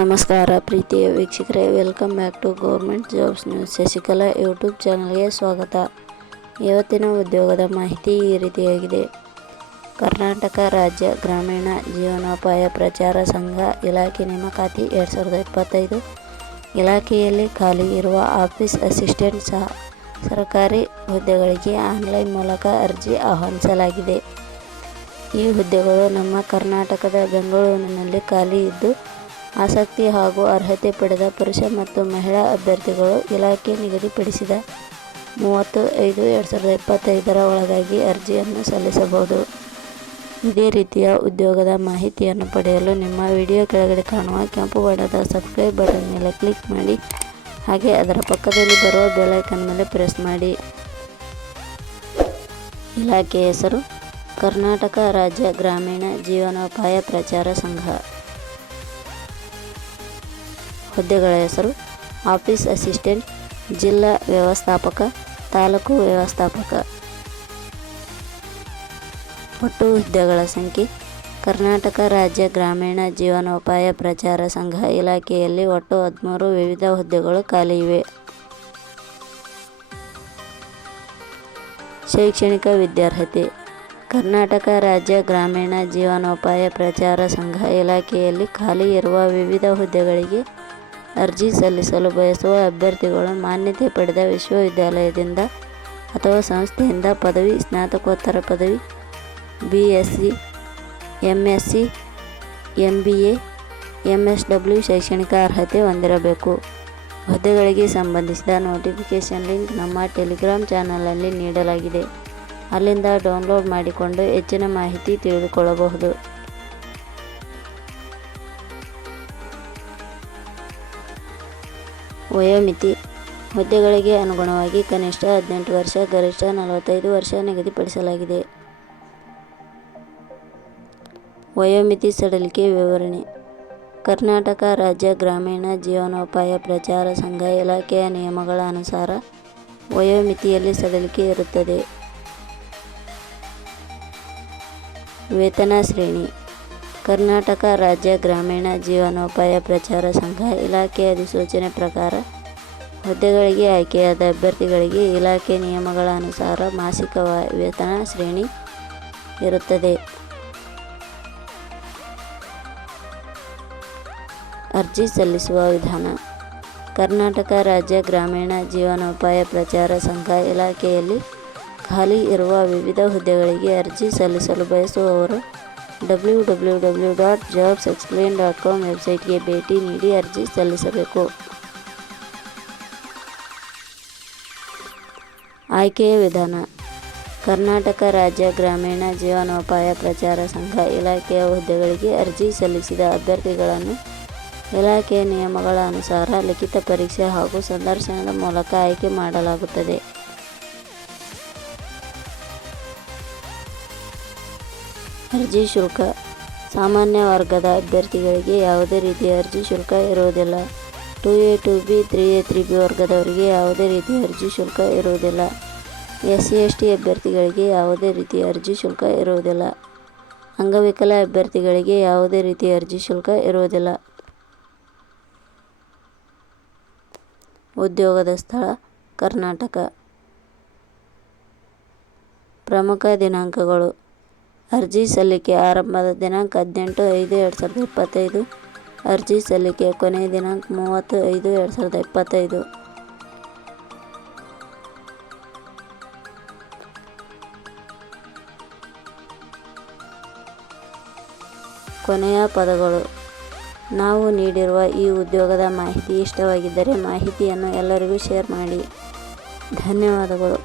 ನಮಸ್ಕಾರ ಪ್ರೀತಿಯ ವೀಕ್ಷಕರೇ, welcome back to government jobs news. Shashikala YouTube ಚಾನಲ್ಗೆ ಸ್ವಾಗತ. ಇವತ್ತಿನ ಉದ್ಯೋಗದ ಮಾಹಿತಿ ಈ ರೀತಿಯಾಗಿದೆ. ಕರ್ನಾಟಕ ರಾಜ್ಯ ಗ್ರಾಮೀಣ ಜೀವನೋಪಾಯ ಪ್ರಚಾರ ಸಂಘ ಇಲಾಖೆ ನೇಮಕಾತಿ 2025. ಇಲಾಖೆಯಲ್ಲಿ ಖಾಲಿ ಇರುವ ಆಫೀಸ್ ಅಸಿಸ್ಟೆಂಟ್ ಸಹ ಸರ್ಕಾರಿ ಹುದ್ದೆಗಳಿಗೆ ಆನ್ಲೈನ್ ಮೂಲಕ ಅರ್ಜಿ ಆಹ್ವಾನಿಸಲಾಗಿದೆ. ಈ ಹುದ್ದೆಗಳು ನಮ್ಮ ಕರ್ನಾಟಕದ ಬೆಂಗಳೂರಿನಲ್ಲಿ ಖಾಲಿ ಇದ್ದು, ಆಸಕ್ತಿ ಹಾಗೂ ಅರ್ಹತೆ ಪಡೆದ ಪುರುಷ ಮತ್ತು ಮಹಿಳಾ ಅಭ್ಯರ್ಥಿಗಳು ಇಲಾಖೆ ನಿಗದಿಪಡಿಸಿದ 30/5/2025 ಒಳಗಾಗಿ ಅರ್ಜಿಯನ್ನು ಸಲ್ಲಿಸಬಹುದು. ಇದೇ ರೀತಿಯ ಉದ್ಯೋಗದ ಮಾಹಿತಿಯನ್ನು ಪಡೆಯಲು ನಿಮ್ಮ ವಿಡಿಯೋ ಕೆಳಗಡೆ ಕಾಣುವ ಕೆಂಪು ಬಣ್ಣದ ಸಬ್ಸ್ಕ್ರೈಬ್ ಬಟನ್ ಮೇಲೆ ಕ್ಲಿಕ್ ಮಾಡಿ, ಹಾಗೆ ಅದರ ಪಕ್ಕದಲ್ಲಿ ಬರುವ ಬೆಲ್ ಐಕಾನ್ ಮೇಲೆ ಪ್ರೆಸ್ ಮಾಡಿ. ಇಲಾಖೆ ಹೆಸರು ಕರ್ನಾಟಕ ರಾಜ್ಯ ಗ್ರಾಮೀಣ ಜೀವನೋಪಾಯ ಪ್ರಚಾರ ಸಂಘ. ಹುದ್ದೆಗಳ ಹೆಸರು ಆಫೀಸ್ ಅಸಿಸ್ಟೆಂಟ್, ಜಿಲ್ಲಾ ವ್ಯವಸ್ಥಾಪಕ, ತಾಲೂಕು ವ್ಯವಸ್ಥಾಪಕ. ಒಟ್ಟು ಹುದ್ದೆಗಳ ಸಂಖ್ಯೆ. ಕರ್ನಾಟಕ ರಾಜ್ಯ ಗ್ರಾಮೀಣ ಜೀವನೋಪಾಯ ಪ್ರಚಾರ ಸಂಘ ಇಲಾಖೆಯಲ್ಲಿ ಒಟ್ಟು 13 ವಿವಿಧ ಹುದ್ದೆಗಳು ಖಾಲಿ ಇವೆ. ಶೈಕ್ಷಣಿಕ ವಿದ್ಯಾರ್ಹತೆ. ಕರ್ನಾಟಕ ರಾಜ್ಯ ಗ್ರಾಮೀಣ ಜೀವನೋಪಾಯ ಪ್ರಚಾರ ಸಂಘ ಇಲಾಖೆಯಲ್ಲಿ ಖಾಲಿ ಇರುವ ವಿವಿಧ ಹುದ್ದೆಗಳಿಗೆ ಅರ್ಜಿ ಸಲ್ಲಿಸಲು ಬಯಸುವ ಅಭ್ಯರ್ಥಿಗಳು ಮಾನ್ಯತೆ ಪಡೆದ ವಿಶ್ವವಿದ್ಯಾಲಯದಿಂದ ಅಥವಾ ಸಂಸ್ಥೆಯಿಂದ ಪದವಿ, ಸ್ನಾತಕೋತ್ತರ ಪದವಿ, BSc, MSc, MBA, MSW ಶೈಕ್ಷಣಿಕ ಅರ್ಹತೆ ಹೊಂದಿರಬೇಕು. ಹುದ್ದೆಗಳಿಗೆ ಸಂಬಂಧಿಸಿದ ನೋಟಿಫಿಕೇಷನ್ ಲಿಂಕ್ ನಮ್ಮ ಟೆಲಿಗ್ರಾಮ್ ಚಾನಲಲ್ಲಿ ನೀಡಲಾಗಿದೆ. ಅಲ್ಲಿಂದ ಡೌನ್ಲೋಡ್ ಮಾಡಿಕೊಂಡು ಹೆಚ್ಚಿನ ಮಾಹಿತಿ ತಿಳಿದುಕೊಳ್ಳಬಹುದು. ವಯೋಮಿತಿ. ಹುದ್ದೆಗಳಿಗೆ ಅನುಗುಣವಾಗಿ ಕನಿಷ್ಠ 18 ವರ್ಷ, ಗರಿಷ್ಠ 45 ವರ್ಷ ನಿಗದಿಪಡಿಸಲಾಗಿದೆ. ವಯೋಮಿತಿ ಸಡಿಲಿಕೆ ವಿವರಣೆ. ಕರ್ನಾಟಕ ರಾಜ್ಯ ಗ್ರಾಮೀಣ ಜೀವನೋಪಾಯ ಪ್ರಚಾರ ಸಂಘ ಇಲಾಖೆಯ ನಿಯಮಗಳ ಅನುಸಾರ ವಯೋಮಿತಿಯಲ್ಲಿ ಸಡಿಲಿಕೆ ಇರುತ್ತದೆ. ವೇತನ ಶ್ರೇಣಿ. ಕರ್ನಾಟಕ ರಾಜ್ಯ ಗ್ರಾಮೀಣ ಜೀವನೋಪಾಯ ಪ್ರಚಾರ ಸಂಘ ಇಲಾಖೆ ಅಧಿಸೂಚನೆ ಪ್ರಕಾರ ಹುದ್ದೆಗಳಿಗೆ ಆಯ್ಕೆಯಾದ ಅಭ್ಯರ್ಥಿಗಳಿಗೆ ಇಲಾಖೆ ನಿಯಮಗಳ ಅನುಸಾರ ಮಾಸಿಕ ವೇತನ ಶ್ರೇಣಿ ಇರುತ್ತದೆ. ಅರ್ಜಿ ಸಲ್ಲಿಸುವ ವಿಧಾನ. ಕರ್ನಾಟಕ ರಾಜ್ಯ ಗ್ರಾಮೀಣ ಜೀವನೋಪಾಯ ಪ್ರಚಾರ ಸಂಘ ಇಲಾಖೆಯಲ್ಲಿ ಖಾಲಿ ಇರುವ ವಿವಿಧ ಹುದ್ದೆಗಳಿಗೆ ಅರ್ಜಿ ಸಲ್ಲಿಸಲು ಬಯಸುವವರು www.jobsexplain.com ವೆಬ್ಸೈಟ್ಗೆ ಭೇಟಿ ನೀಡಿ ಅರ್ಜಿ ಸಲ್ಲಿಸಬೇಕು. ಆಯ್ಕೆಯ ವಿಧಾನ. ಕರ್ನಾಟಕ ರಾಜ್ಯ ಗ್ರಾಮೀಣ ಜೀವನೋಪಾಯ ಪ್ರಚಾರ ಸಂಘ ಇಲಾಖೆಯ ಹುದ್ದೆಗಳಿಗೆ ಅರ್ಜಿ ಸಲ್ಲಿಸಿದ ಅಭ್ಯರ್ಥಿಗಳನ್ನು ಇಲಾಖೆಯ ನಿಯಮಗಳ ಅನುಸಾರ ಲಿಖಿತ ಪರೀಕ್ಷೆ ಹಾಗೂ ಸಂದರ್ಶನದ ಮೂಲಕ ಆಯ್ಕೆ ಮಾಡಲಾಗುತ್ತದೆ. ಅರ್ಜಿ ಶುಲ್ಕ. ಸಾಮಾನ್ಯ ವರ್ಗದ ಅಭ್ಯರ್ಥಿಗಳಿಗೆ ಯಾವುದೇ ರೀತಿಯ ಅರ್ಜಿ ಶುಲ್ಕ ಇರುವುದಿಲ್ಲ. 2A 2B 3A 3B ವರ್ಗದವರಿಗೆ ಯಾವುದೇ ರೀತಿಯ ಅರ್ಜಿ ಶುಲ್ಕ ಇರುವುದಿಲ್ಲ. SC ST ಅಭ್ಯರ್ಥಿಗಳಿಗೆ ಯಾವುದೇ ರೀತಿಯ ಅರ್ಜಿ ಶುಲ್ಕ ಇರುವುದಿಲ್ಲ. ಅಂಗವಿಕಲ ಅಭ್ಯರ್ಥಿಗಳಿಗೆ ಯಾವುದೇ ರೀತಿಯ ಅರ್ಜಿ ಶುಲ್ಕ ಇರುವುದಿಲ್ಲ. ಉದ್ಯೋಗದ ಸ್ಥಳ ಕರ್ನಾಟಕ. ಪ್ರಮುಖ ದಿನಾಂಕಗಳು. ಅರ್ಜಿ ಸಲ್ಲಿಕೆ ಆರಂಭದ ದಿನಾಂಕ 18/5/2025. ಅರ್ಜಿ ಸಲ್ಲಿಕೆ ಕೊನೆಯ ದಿನಾಂಕ 30/5/2025. ಕೊನೆಯ ಪದಗಳು. ನಾವು ನೀಡಿರುವ ಈ ಉದ್ಯೋಗದ ಮಾಹಿತಿ ಇಷ್ಟವಾಗಿದ್ದರೆ ಮಾಹಿತಿಯನ್ನು ಎಲ್ಲರಿಗೂ ಶೇರ್ ಮಾಡಿ. ಧನ್ಯವಾದಗಳು.